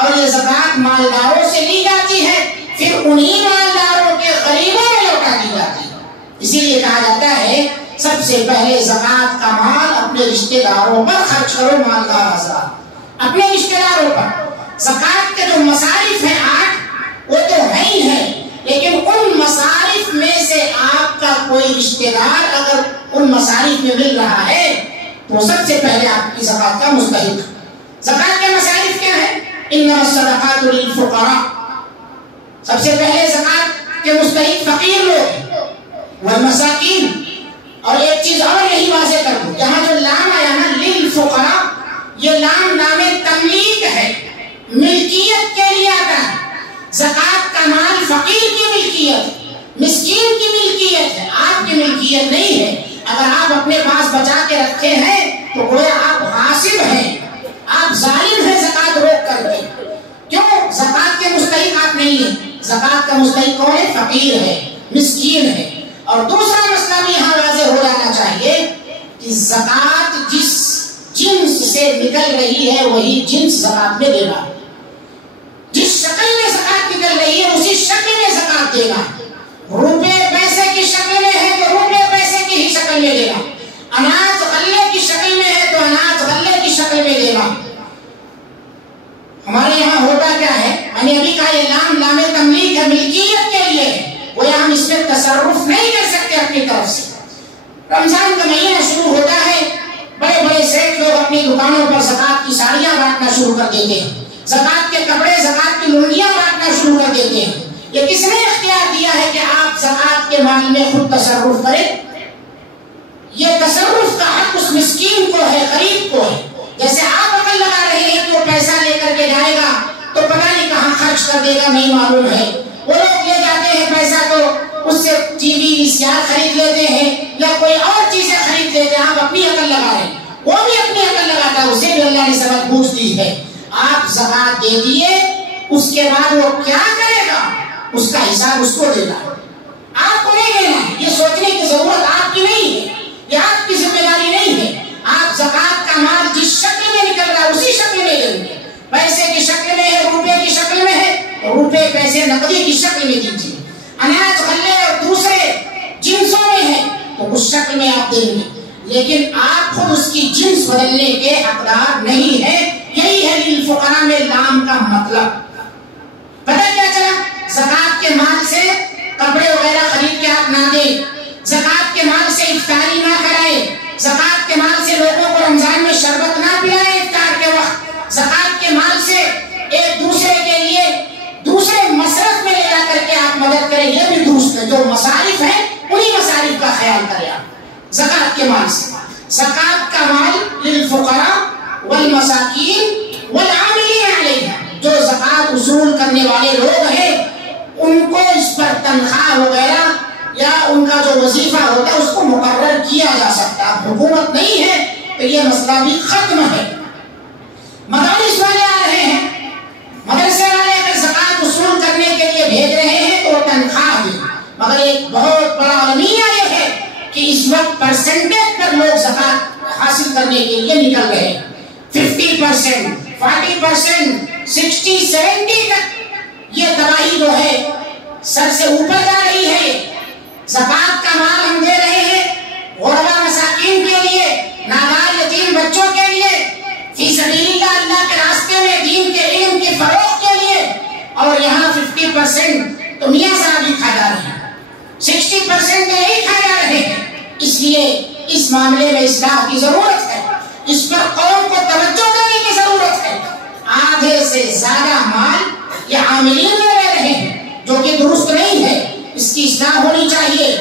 اور یہ زکوٰۃ مالداروں سے لی جاتی ہے، پھر انہی مالداروں کے غریبوں میں لوٹا دی جاتی ہے۔ اسی لیے کہا جاتا ہے سب سے پہلے زکوٰۃ کا مال اپنے رشتہ داروں پر خرچ کرو۔ مالدار حضرات اپنے رشتہ داروں پر زکوٰۃ کے جو مصارف ہیں 8 وہ تو ہے ہی ہے، لیکن ان مصارف میں سے آپ کا کوئی رشتہ دار اگر ان مصارف میں مل رہا ہے تو سب سے پہلے آپ کی زکوٰۃ کا مستحق۔ زکوٰۃ کے مصارف کیا ہے؟ انما الصدقات للفقراء، سب سے پہلے زکوٰۃ کے مستحق فقیر لوگ والمساکین۔ اور ایک چیز اور یہی واضح کر دوں، یہاں جو لام آیا نا للفقراء، یہ لام نام تملیک ہے، ملکیت کے لیے آتا ہے۔ زکوٰۃ کا مال فقیر کی ملکیت، مسکین کی ملکیت ہے، آپ کی ملکیت نہیں ہے۔ اگر آپ اپنے پاس بچا کے رکھے ہیں تو گویا آپ غاصب ہیں، آپ ظالم ہیں زکوٰۃ روک کر کے۔ کیوں؟ زکوٰۃ کے مستحق آپ نہیں ہیں۔ زکوٰۃ کا مستحق کون ہے؟ فقیر ہے، مسکین ہے۔ اور دوسرا مسئلہ بھی یہاں واضح ہو جانا چاہیے کہ زکوٰۃ جس جنس سے نکل رہی ہے وہی جنس زکوٰۃ میں دینا ہے۔ جس شکل میں زکوٰۃ نکل رہی ہے اسی شکل میں زکوٰۃ دینا ہے۔ روپے پیسے کی شکل میں ہے تو روپے پیسے کی ہی شکل میں دینا، اناج غلے کی شکل میں ہے تو اناج غلے کی شکل میں دینا۔ ہمارے یہاں ہوتا کیا ہے، میں نے ابھی کہا یہ لام تملیک ہے، ملکیت کے لیے ہے، وہ ہم اس میں تصرف نہیں کر سکتے اپنی طرف سے۔ رمضان کا مہینہ شروع ہوتا ہے، بڑے بڑے سیٹ لوگ اپنی دکانوں پر زکوٰۃ کی ساڑیاں بانٹنا شروع کر دیتے ہیں، زکوٰۃ کے کپڑے، زکوٰۃ کی لنگیاں بانٹنا شروع کر دیتے ہیں۔ یہ کس نے اختیار دیا ہے کہ آپ زکوٰۃ کے مال میں خود تصرف کریں؟ یہ تصرف کا حق اس مسکین کو ہے، غریب کو ہے۔ جیسے آپ عقل لگا رہے ہیں کہ وہ پیسہ لے کر کے جائے گا تو پتہ نہیں کہاں خرچ کر دے گا، نہیں معلوم ہے۔ وہ لوگ لے جاتے ہیں پیسہ تو اس سے ٹی وی VCR خرید لیتے ہیں یا کوئی اور چیزیں خرید لیتے ہیں، آپ اپنی عقل لگا رہے ہیں، وہ بھی اپنی عقل لگاتا ہے، اسے بھی اللہ نے سبق پوچھ دی ہے۔ آپ زکوٰۃ دے دیے، اس کے بعد وہ کیا کرے گا اس کا حساب اس کو دینا ہے، آپ کو نہیں دینا ہے۔ یہ سوچنے کی ضرورت آپ کی نہیں ہے، یہ آپ کی ذمہ داری نہیں ہے۔ آپ زکوٰۃ کا مال جس شکل میں نکل رہا ہے اسی شکل میں دیں گے، پیسے کی شکل میں ہے، روپے کی شکل میں ہے، روپے پیسے نقدی کی شکل میں دیجیے، اناج غلے اور دوسرے جنسوں میں ہے تو اس شکل میں آپ دیں گے، لیکن آپ خود اس کی جنس بدلنے کے حقدار نہیں ہے۔ یہی ہے للفقراء میں لام کا مطلب۔ پتہ کیا چلا؟ زکوٰۃ کے مال سے کپڑے وغیرہ خرید کے آپ نہ دیں، زکوٰۃ کے مال سے افطاری نہ کرائیں، زکوٰۃ کے مال سے لوگوں کو رمضان میں شربت نہ پلائیں افطار کے وقت، زکوٰۃ کے مال سے ایک دوسرے کے لیے دوسرے مصرف میں لے جا کر کے آپ مدد کریں، یہ بھی درست ہے۔ جو مصارف ہیں انہی مصارف کا خیال کریں آپ زکوٰۃ کے مال سے۔ زکوٰۃ کا مال للفقراء والمساکین والعاملین علیہا، جو زکوٰۃ وصول کرنے والے لوگ ہیں ان کو اس پر تنخواہ وغیرہ یا ان کا جو وظیفہ ہوتا ہے اس کو مقرر کیا جا سکتا ہے۔ حکومت نہیں ہے تو یہ مسئلہ بھی ختم ہے۔ مدارس والے آ رہے ہیں، مدرسے والے اگر زکوٰۃ وصول کرنے کے لیے بھیج رہے ہیں تو وہ تنخواہ دیں، مگر ایک بہت بڑا المیہ یہ ہے کہ اس وقت پرسنٹیج پر لوگ زکوٰۃ حاصل کرنے کے لیے نکل رہے ہیں، 50%، 40%، 60-70 تک یہ تباہی جو ہے سر سے اوپر جا رہی ہے۔ زکوٰۃ کا مال ہم دے رہے ہیں غربا مساکین کے لیے، نادار یتیم بچوں کے لیے، فی سبیل اللہ کے راستے میں دین کے علم کے فروغ کے لیے، اور یہاں 50% 80% نہیں کھائے جا رہے ہیں، اس لیے اس معاملے میں اصلاح کی ضرورت ہے، اس پر قوم کو توجہ دینے کی ضرورت ہے۔ آدھے سے زیادہ مال یہ عاملین میں لے رہے ہیں جو کہ درست نہیں ہے، اس کی اصلاح ہونی چاہیے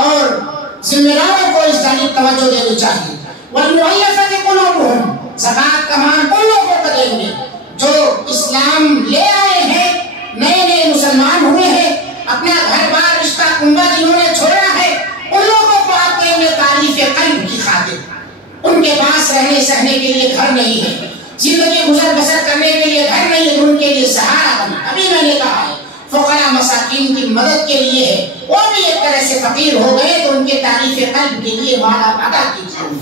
اور ذمہ داروں کو اس جانب توجہ دینی چاہیے۔ والمؤلفۃ قلوبہم، زکوٰۃ کا مال ان لوگوں کو دیں گے جو اسلام لے آئے ہیں، نئے نئے مسلمان ہوئے ہیں، اپنا گھر بار رشتہ کنبہ جنہوں نے چھوڑا ہے، ان لوگوں کو آپ دیں گے تعریف قلب کی خاطر۔ ان کے پاس رہنے سہنے کے لیے گھر نہیں ہے، زندگی گزر بسر کرنے کے لیے گھر نہیں ہے، ان کے لیے سہارا بنا۔ ابھی میں نے کہا ہے فقراء مساکین کی مدد کے لیے ہے، وہ بھی ایک طرح سے فقیر ہو گئے تو ان کے تعریف قلب کے لیے مال آپ ادا کیجیے۔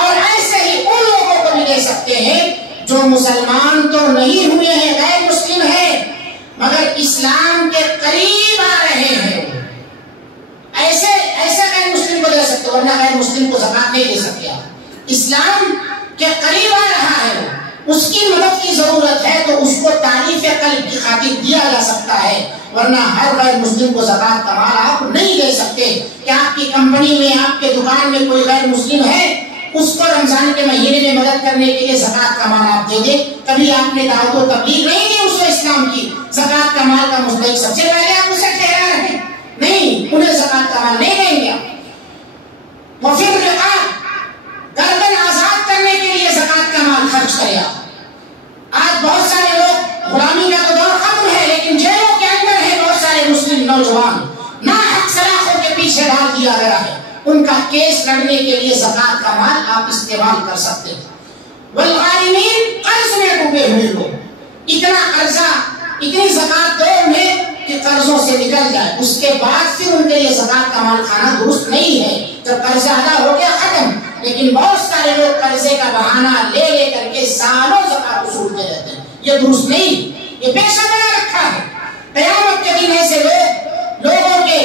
اور ایسے ہی ان لوگوں کو بھی دے سکتے ہیں جو مسلمان تو نہیں ہوئے ہیں، غیر مسلم ہیں مگر اسلام کے قریب آ رہے ہیں، ایسے غیر مسلم کو دے سکتے، ورنہ غیر مسلم کو زکوٰۃ نہیں دے سکتے۔ اسلام کے قریب آ رہا ہے، اس کی مدد کی ضرورت ہے تو اس کو تعریف قلب کی خاطر دیا جا سکتا ہے، ورنہ ہر غیر مسلم کو زکوٰۃ کا مال آپ نہیں دے سکتے۔ کہ آپ کی کمپنی میں، آپ کے دکان میں کوئی غیر مسلم ہے، اس کو رمضان کے مہینے میں مدد کرنے کے لیے زکوٰۃ کا مال آپ دے دیں۔ کبھی آپ نے دعوت و تبلیغ نہیں دی اس اسلام کی، زکوٰۃ کا مال کا مستحق سب سے پہلے آپ اسے ٹھہرا رہے ہیں، نہیں، انہیں زکوٰۃ کا مال نہیں دیں گے۔ وفی الرقاب، گردن آزاد کرنے کے لیے زکوٰۃ کا مال خرچ کرے۔ آج بہت سارے لوگ، غلامی کا تو دور ختم ہے لیکن جیلوں کے اندر ہیں بہت سارے مسلم نوجوان، ناحق سلاخوں کے پیچھے ڈال دیا گیا ہے، ان کا کیس لڑنے کے لیے زکوٰۃ کا مال آپ استعمال کر سکتے ہیں۔ والغارمین، قرض میں ڈوبے ہوئے لوگ، اتنا قرضہ، اتنی زکوٰۃ دو انہیں کہ قرضوں سے نکل جائے، اس کے بعد پھر ان کے لیے زکوٰۃ کا مال کھانا درست نہیں ہے۔ جب قرضہ ادا ہو گیا ختم، لیکن بہت سارے لوگ قرضے کا بہانہ لے لے کر کے سالوں زکوٰۃ وصولتے رہتے ہیں، یہ درست نہیں، یہ پیشہ بنا رکھا ہے۔ قیامت کے دن ایسے لوگوں کے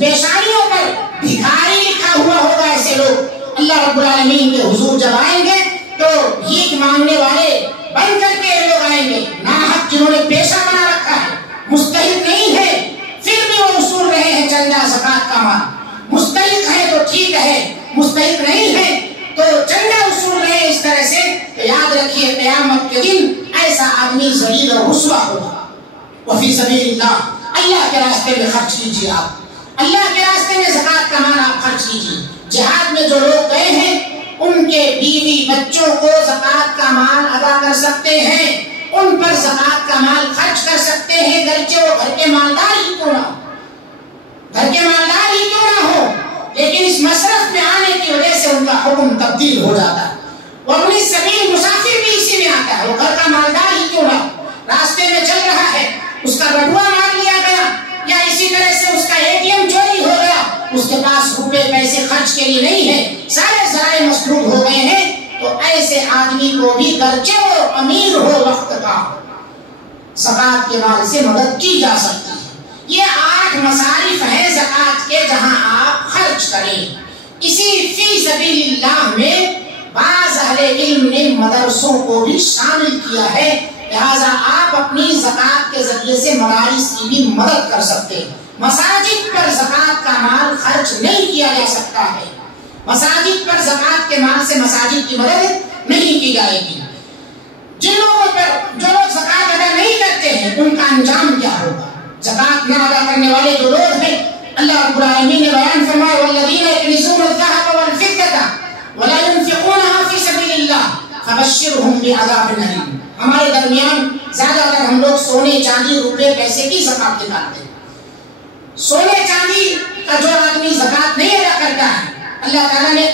پیشانیوں پر بھکاری لکھا ہوا ہوگا، ایسے لوگ اللہ رب العالمین کے حضور جب آئیں گے تو بھیک مانگنے والے بن کر کے لوگ آئیں گے، ناحق جنہوں نے پیشہ بنا رکھا ہے، مستحق نہیں ہے پھر بھی وہ وصول رہے ہیں چندہ زکوٰۃ کا مال، مستحق ہے تو ٹھیک ہے، مستحق نہیں ہے تو چندہ وصول رہے ہیں اس طرح سے، تو یاد رکھیے قیامت کے دن ایسا آدمی ذلیل اور رسوا ہوگا۔ وفی سبیل اللہ، اللہ کے راستے میں خرچ کیجیے، آپ اللہ کے راستے میں زکوٰۃ کا مال آپ خرچ کیجیے۔ جہاد میں جو لوگ گئے ہیں ان کے بیوی بچوں کو زکوٰۃ کا مال ادا کر سکتے ہیں، ان پر زکوٰۃ کا مال خرچ کر سکتے ہیں، گرچہ وہ گھر کے مالدار ہی کیوں نہ ہو، لیکن اس مصرف میں آنے کی وجہ سے ان کا حکم تبدیل ہو جاتا ہے۔ وہ اپنی سبیل مسافر بھی اسی میں آتا ہے، وہ گھر کا مالدار ہی کیوں نہ ہو، راستے میں چل رہا ہے، اس کا بٹوا مار لیا گیا یا اسی طرح سے اس کا ATM چوری ہو گیا، اس کے پاس روپے پیسے خرچ کے لیے نہیں ہے، سارے ذرائع مسدود ہو گئے ہیں، تو ایسے آدمی کو بھی گرچہ وہ امیر ہو وقت کا، زکوٰۃ کے مال سے مدد کی جا سکتی ہے۔ یہ 8 مصارف ہیں زکوٰۃ کے جہاں آپ خرچ کریں۔ اسی فی سبیل اللہ میں بعض اہل علم نے مدرسوں کو بھی شامل کیا ہے، لہذا آپ اپنی زکوٰۃ کے ذریعے سے مدارس کی بھی مدد کر سکتے ہیں۔ مساجد پر زکوٰۃ کا مال خرچ نہیں کیا جا سکتا ہے، مساجد پر زکوٰۃ کے مال سے مساجد کی مدد نہیں کی جائے گی۔ جن لوگوں پر جو لوگ زکوٰۃ ادا نہیں کرتے ہیں ان کا انجام کیا ہوگا؟ زکوٰۃ نہ ادا کرنے والے جو لوگ ہیں، اللہ رب العالمین نے بیان فرمایا والذین یکنزون الذهب والفضة ولا ينفقونها في سبيل الله فبشرهم بعذاب أليم۔ ہمارے درمیان زیادہ تر ہم لوگ سونے چاندی روپے پیسے کی زکوٰۃ نکالتے ہیں، سونے چاندی کا جو آدمی زکوٰۃ نہیں ادا کرتا ہے، اللہ تعالیٰ نے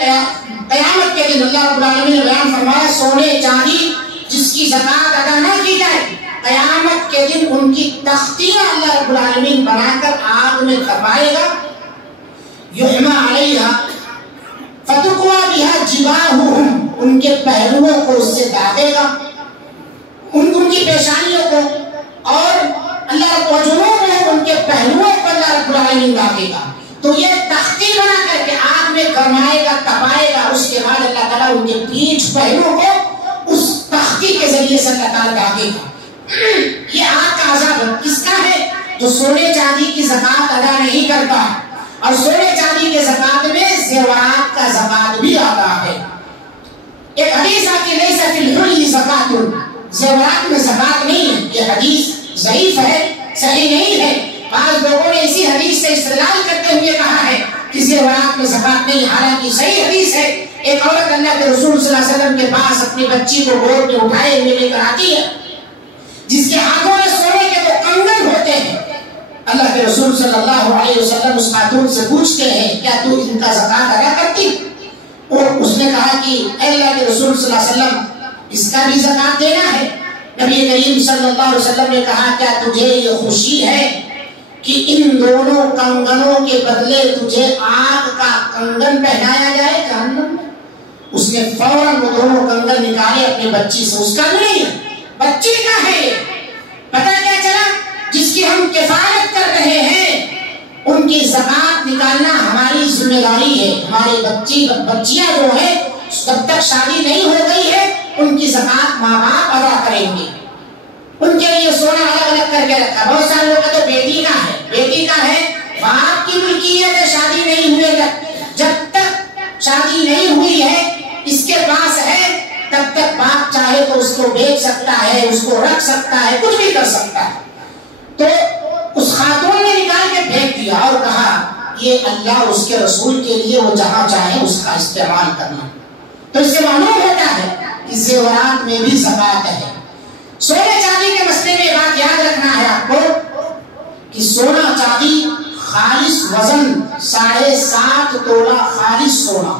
قیامت کے دن اللہ رب العالمین نے بیان فرمایا سونے چاندی جس کی زکوٰۃ ادا نہ کی جائے، قیامت کے دن ان کی تختیاں اللہ رب العالمین بنا کر آگ میں تپائے گا، یحمى علیہا فتقوی بہا جباہہم، ان کے پہلوؤں کو اس سے داغے گا، ان کی پیشانیوں کو، اور اللہ رب العالمین ان کے پہلوؤں پر اللہ رب العالمین داغے گا، تو یہ تختی بنا کر کے آگ میں گرمائے گا، تپائے گا، اس کے بعد اللہ تعالیٰ ان کے پیٹھ پہلوؤں کو اس تختی کے ذریعے سے اللہ تعالیٰ داغے گا۔ یہ آگ کا عذاب کس کا ہے؟ جو سونے چاندی کی زکوٰۃ ادا نہیں کرتا، اور سونے چاندی کے زکات میں زیورات کا زکات بھی آتا ہے۔ ایک حدیث آتی ہے لیس فی الحلی زکات، زیورات میں زکات نہیں ہے، یہ حدیث ضعیف ہے، صحیح نہیں ہے۔ بعض لوگوں نے اسی حدیث سے استدلال کرتے ہوئے کہا ہے کہ زیورات میں زکات نہیں، حالانکہ صحیح حدیث ہے۔ ایک عورت اللہ کے رسول صلی اللہ علیہ وسلم کے پاس اپنی بچی کو گود میں اٹھائے ہوئے لے کر آتی ہے، جس کے ہاتھوں میں سونے کے وہ کنگن ہوتے ہیں۔ اللہ کے رسول صلی اللہ علیہ وسلم اس خاتون سے پوچھتے ہیں کیا تو ان کا زکات ادا کرتی؟ اور اس نے کہا کہ اے اللہ کے رسول صلی اللہ علیہ وسلم اس کا بھی زکات دینا ہے۔ نبی کریم صلی اللہ علیہ وسلم نے کہا کیا تجھے یہ خوشی ہے کہ ان دونوں کنگنوں کے بدلے تجھے آگ کا کنگن پہنایا جائے جہنم میں؟ اس نے فوراً وہ دونوں کنگن نکالے اپنی بچی سے۔ اس کا نہیں ہے، بچی کا ہے۔ پتہ کیا چلا؟ جس کی ہم کفالت کر رہے ہیں ان کی زکات نکالنا ہماری ذمہ داری ہے۔ ہماری بچیاں جو ہیں جب تک شادی نہیں ہو گئی ہے ان کی زکات ماں باپ ادا کریں گے۔ ان کے لیے سونا الگ الگ کر کے رکھا۔ بہت سارے لوگ تو بیٹی کا ہے، بیٹی کا ہے، باپ کی ملکیت ہے، شادی نہیں ہوئے تک، جب تک شادی نہیں ہوئی ہے اس کے پاس ہے تب تک باپ چاہے تو اس کو بیچ سکتا ہے، اس کو رکھ سکتا ہے، کچھ بھی کر سکتا ہے۔ تو اس خاتون نے نکال کے پھینک دیا اور کہا یہ اللہ اس کے رسول کے لیے وہ جہاں چاہے اس کا استعمال کرنا۔ تو اس سے معلوم ہوتا ہے کہ زیورات میں بھی زکات ہے۔ سونے چاندی کے مسئلے میں بات یاد رکھنا ہے آپ کو کہ سونا چاندی خالص وزن 7.5 تولہ خالص سونا،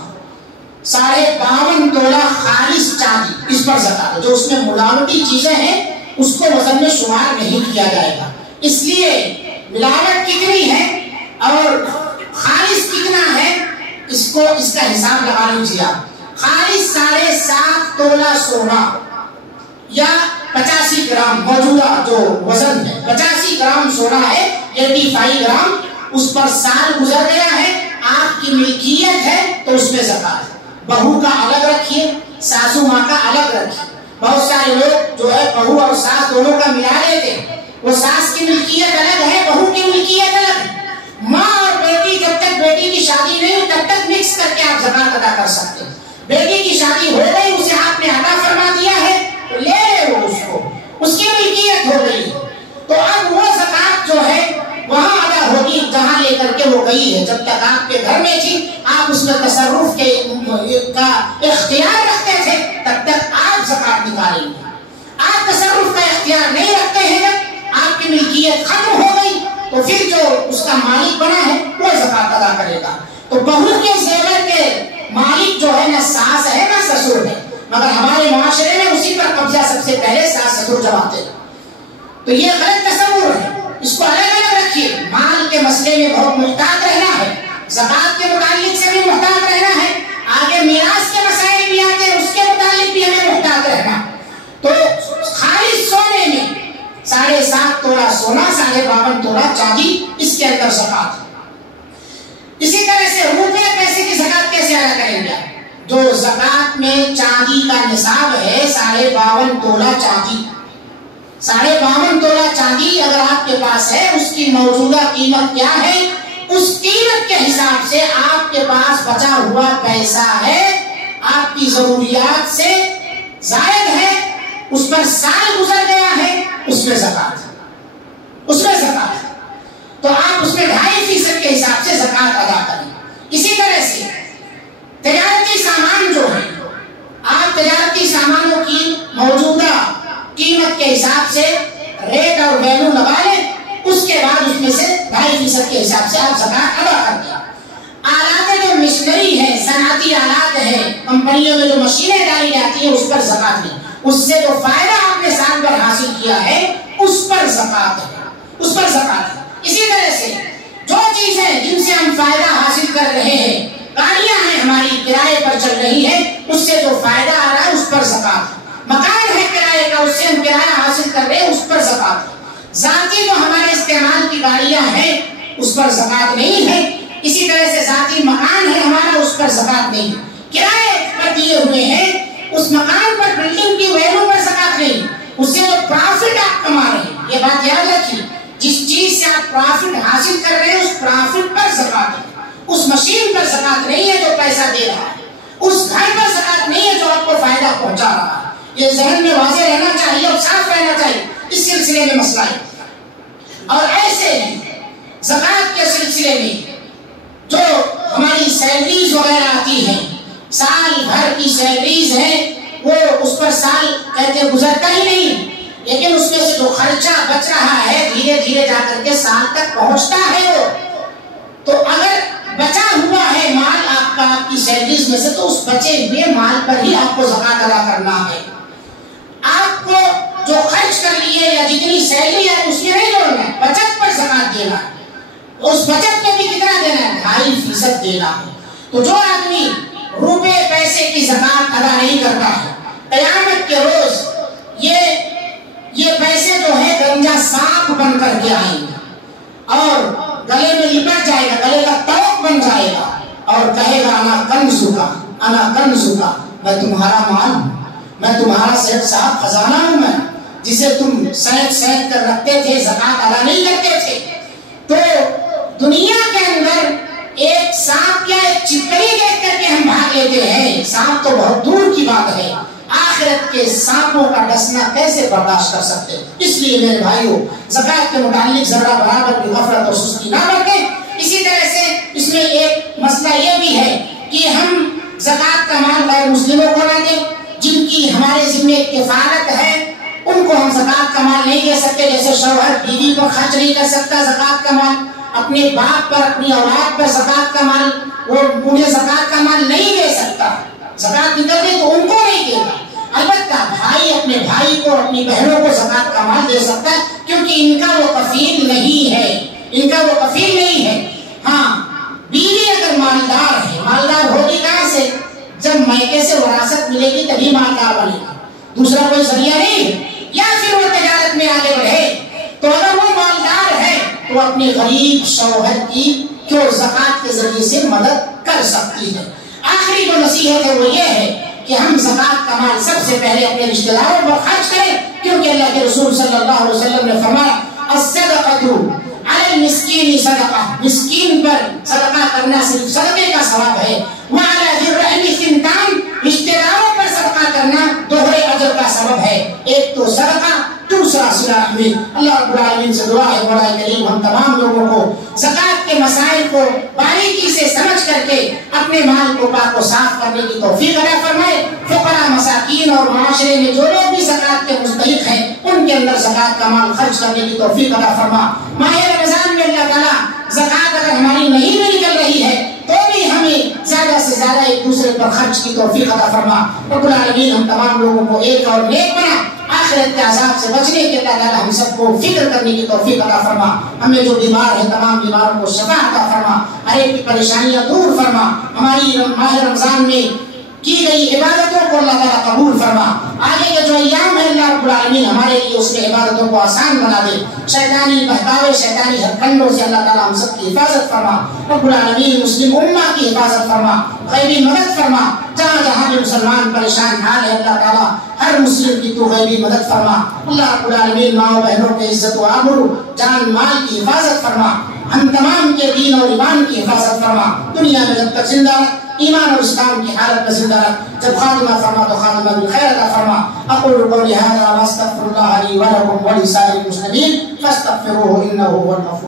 52.5 تولہ خالص چاندی، اس پر زکات ہے۔ جو اس میں ملاوٹی چیزیں ہیں اس کو وزن میں شمار نہیں کیا جائے گا۔ اس لیے ملاوٹ کتنی ہے اور خالص کتنا ہے اس کا حساب لگا لیجیے آپ۔ خالص 7.5 تولہ سونا یا 85 گرام موجودہ جو وزن ہے، 85 گرام سونا ہے، 85 گرام، اس پر سال گزر گیا ہے، آپ کی ملکیت ہے تو اس میں زکات ہے۔ بہو کا الگ رکھیے، ساسو ماں کا الگ رکھیے۔ بہت سارے لوگ جو ہے بہو اور ساس دونوں کا ملا لیتے ہیں، وہ ساس کی ملکیت الگ ہے، بہو کی ملکیت الگ ہے۔ ماں اور بیٹی جب تک بیٹی کی شادی نہیں ہوئی تب تک مکس کر کے آپ زکات ادا کر سکتے ہیں۔ بیٹی کی شادی ہو گئی، اسے آپ نے عطا فرما دیا ہے تو لے لے وہ اس کو، اس کی ملکیت ہو گئی، تو اب وہ زکات جو ہے وہاں ادا ہوگی جہاں لے کر کے وہ گئی ہے۔ جب تک آپ کے گھر میں تھی آپ اس میں تصرف کا اختیار رکھتے تھے تب تک آپ زکات نکالیں گے۔ آپ تصرف کا اختیار نہیں رکھتے ہیں، جب آپ کی ملکیت ختم ہو گئی تو پھر جو اس کا مالک بنا ہے وہ زکات ادا کرے گا۔ تو بہو کے زیور کے مالک جو ہے نہ ساس ہے نہ سسر ہے، مگر ہمارے معاشرے میں اسی پر قبضہ سب سے پہلے ساس سسر جماتے ہیں۔ تو یہ غلط تصور ہے، اس کو الگ الگ رکھیے۔ مال کے مسئلے میں بہت محتاط رہنا ہے، زکات کے متعلق سے بھی محتاط رہنا ہے، آگے میراث کے مسائل بھی آتے ہیں اس کے متعلق بھی ہمیں محتاط رہنا۔ تو خالص سونے میں 7.5 تولہ سونا، 52.5 تولہ چاندی، اس کے اندر زکات ہے۔ اسی طرح سے روپے پیسے کی زکات کیسے ادا کریں گے؟ جو زکات میں چاندی کا نصاب ہے 52.5 تولہ چاندی، 52.5 تولہ چاندی اگر آپ کے پاس ہے، اس کی موجودہ قیمت کیا ہے؟ اس قیمت کے حساب سے آپ کے پاس بچا ہوا پیسہ ہے، آپ کی ضروریات سے زائد ہے، اس پر سال گزر گیا ہے، اس میں زکات ہے، اس میں زکات ہے۔ تو آپ اس میں 2.5% کے حساب سے زکات ادا کریں۔ اسی طرح سے تجارتی سامان جو ہے، آپ تجارتی سامانوں کی موجودہ قیمت کے حساب سے ریٹ اور ویلو لگا لیں، اس کے بعد اس میں سے 2.5% کے حساب سے آپ زکات ادا کر دیں۔ آلات جو مشنری ہے، صنعتی آلات ہے، کمپنیوں میں جو مشینیں ڈالی جاتی ہیں اس پر زکات نہیں، اس سے جو فائدہ آپ نے سال بھر حاصل کیا ہے اس پر زکات ہے، اس پر زکات ہے۔ اسی طرح سے جو چیزیں جن سے ہم فائدہ حاصل کر رہے ہیں، گاڑیاں ہیں ہماری کرائے پر چل رہی ہیں، اس سے جو فائدہ آ رہا ہے اس پر زکات ہے۔ مکان ہے کرائے کا، اس سے ہم کرایہ حاصل کر رہے ہیں، اس پر زکات ہے۔ ذاتی جو ہمارے استعمال کی گاڑیاں ہیں اس پر زکات نہیں ہے۔ اسی طرح سے ذاتی مکان ہے ہمارا، اس پر زکات نہیں ہے۔ کرائے پر دیے ہوئے ہیں، اس مکان پر بلڈنگ کی ویلو پر زکات نہیں، اس سے جو پرافٹ آپ کما رہے ہیں، یہ بات یاد رکھیے، جس چیز سے آپ پرافٹ حاصل کر رہے ہیں اس پرافٹ پر زکات ہے۔ اس مشین پر زکات نہیں ہے جو پیسہ دے رہا ہے، اس گھر پر زکات نہیں ہے جو آپ کو فائدہ پہنچا رہا ہے۔ یہ ذہن میں واضح رہنا چاہیے اور صاف رہنا چاہیے، اس سلسلے میں مسئلہ ہے۔ اور ایسے ہی زکات کے سلسلے میں جو ہماری سیلریز وغیرہ آتی ہیں، سال بھر کی سیلریز ہیں، وہ اس پر سال کہتے گزرتا ہی نہیں، لیکن اس میں سے جو خرچہ بچ رہا ہے دھیرے دھیرے جا کر کے سال تک پہنچتا ہے وہ۔ تو اگر بچا ہوا ہے مال آپ کا آپ کی سیلریز میں سے، تو اس بچے ہوئے مال پر ہی آپ کو زکات ادا کرنا ہے۔ آپ کو جو خرچ کر لیے یا جتنی سیلری ہے اس میں نہیں جوڑنا ہے، بچت پر زکات دینا ہے۔ اس بچت میں بھی کتنا دینا ہے؟ 2.5% دینا ہے۔ تو جو آدمی روپے پیسے کی زکات ادا نہیں کرتا ہے، قیامت کے روز یہ پیسے جو ہے گنجا سانپ بن کر کے آئیں گے اور گلے میں لپٹ جائے گا، گلے کا توق بن جائے گا اور کہے گا انا کنزکا، میں تمہارا مال ہوں، میں تمہارا صاحب خزانہ ہوں، میں جسے تم سینک کر رکھتے تھے، زکات ادا نہیں کرتے تھے۔ تو دنیا کے اندر ایک سانپ یا ایک چپکلی دیکھ کر کے ہم بھاگ لیتے ہیں، سانپ تو بہت دور کی بات ہے، آخرت کے سانپوں کا ڈسنا کیسے برداشت کر سکتے؟ اس لیے میرے بھائیوں، زکات کے متعلق ذرا برابر بھی غفلت اور سستی نہ برتیں۔ اسی طرح سے اس میں ایک مسئلہ یہ بھی ہے کہ ہم زکات کا مال غیر مسلموں کو نہ دیں، جن کی ہمارے ذمہ کفالت ہے ان کو ہم زکات کا مال نہیں دے سکتے۔ جیسے شوہر بیوی پر خرچ نہیں کر سکتا زکات کا مال، اپنے باپ پر اپنی اولاد پر زکات کا مال، وہ انہیں زکات کا مال نہیں دے سکتا، زکات نکل گئی تو ان کو نہیں دے گا۔ البتہ بھائی اپنے بھائی کو اپنی بہنوں کو زکات کا مال دے سکتا ہے، کیونکہ ان کا وہ کفیل نہیں ہے، ہاں بیوی اگر مالدار ہے، مالدار ہوگی کہاں سے؟ جب میکے سے وراثت ملے گی تبھی مالدار بنے گا، دوسرا کوئی ذریعہ نہیں ہے، یا پھر وہ تجارت میں آگے بڑھے۔ تو اگر وہ مالدار ہے تو اپنے غریب شوہر کی کیوں زکات کے ذریعے سے مدد کر سکتی ہے۔ آخری جو نصیحت ہے وہ یہ ہے کہ ہم زکات کا مال سب سے پہلے اپنے رشتہ داروں پر خرچ کریں، کیونکہ اللہ کے رسول صلی اللہ علیہ وسلم نے فرمایا الصدقۃ علی المسکین صدقہ، مسکین پر صدقہ کرنا صرف صدقے کا ثواب ہے، وعلی ذی الرحم ثنتان، رشتہ داروں پر صدقہ کرنا دوہرے اجر کا سبب ہے، ایک تو صدقہ، دوسرا صلہ رحمی۔ اللہ رب العالمین سے دعا ہے مولا کریم ہم تمام لوگوں کو زکات کے مسائل کو باریکی سے سمجھ کر کے اپنے مال کو پاک و صاف کرنے کی توفیق عطا فرمائے۔ فقراء مساکین اور معاشرے میں جو لوگ بھی زکات کے مستحق ہیں ان کے اندر زکات کا مال خرچ کرنے کی توفیق عطا فرما۔ ماہ رمضان میں اللہ تعالیٰ زکات اگر ہماری نہیں بھی نکل رہی ہے تو بھی ہمیں زیادہ سے زیادہ ایک دوسرے پر خرچ کی توفیق عطا فرما۔ رب العالمین ہم تمام لوگوں کو ایک اور نیک بنا، آخرت کے عذاب سے بچنے کے اللہ تعالیٰ ہم سب کو فکر کرنے کی توفیق عطا فرما۔ ہمیں جو بیمار ہیں تمام بیماروں کو شفا عطا فرما، ہر ایک کی پریشانیاں دور فرما۔ ہماری ماہ رمضان میں کی گئی عبادتوں کو اللہ تعالیٰ قبول فرما۔ آگے کے جو ایام ہے اللہ رب العالمین ہمارے لیے اس میں عبادتوں کو آسان بنا دے۔ شیطانی بہکاوے، شیطانی ہتھکنڈوں سے اللہ تعالیٰ ہم سب کی حفاظت فرما۔ رب العالمین مسلم امہ کی حفاظت فرما، غیبی مدد فرما۔ جہاں جہاں بھی مسلمان پریشان حال ہے اللہ تعالیٰ ہر مسلم کی تو غیبی مدد فرما۔ اللہ رب العالمین ماں و بہنوں کے عزت و آبرو، جان مال کی حفاظت فرما۔ ہم تمام کے دین اور ایمان کی حفاظت فرما۔ دنیا میں جب تک زندہ ایمان اور اسلام کی حالت میں زندہ رکھ، جب خاتمہ فرما تو خاتمہ بالخیر عطا فرما۔ اقول قولی ھذا واستغفر اللہ لی ولکم ولسائر المسلمین فاستغفروہ انہ هو الغفور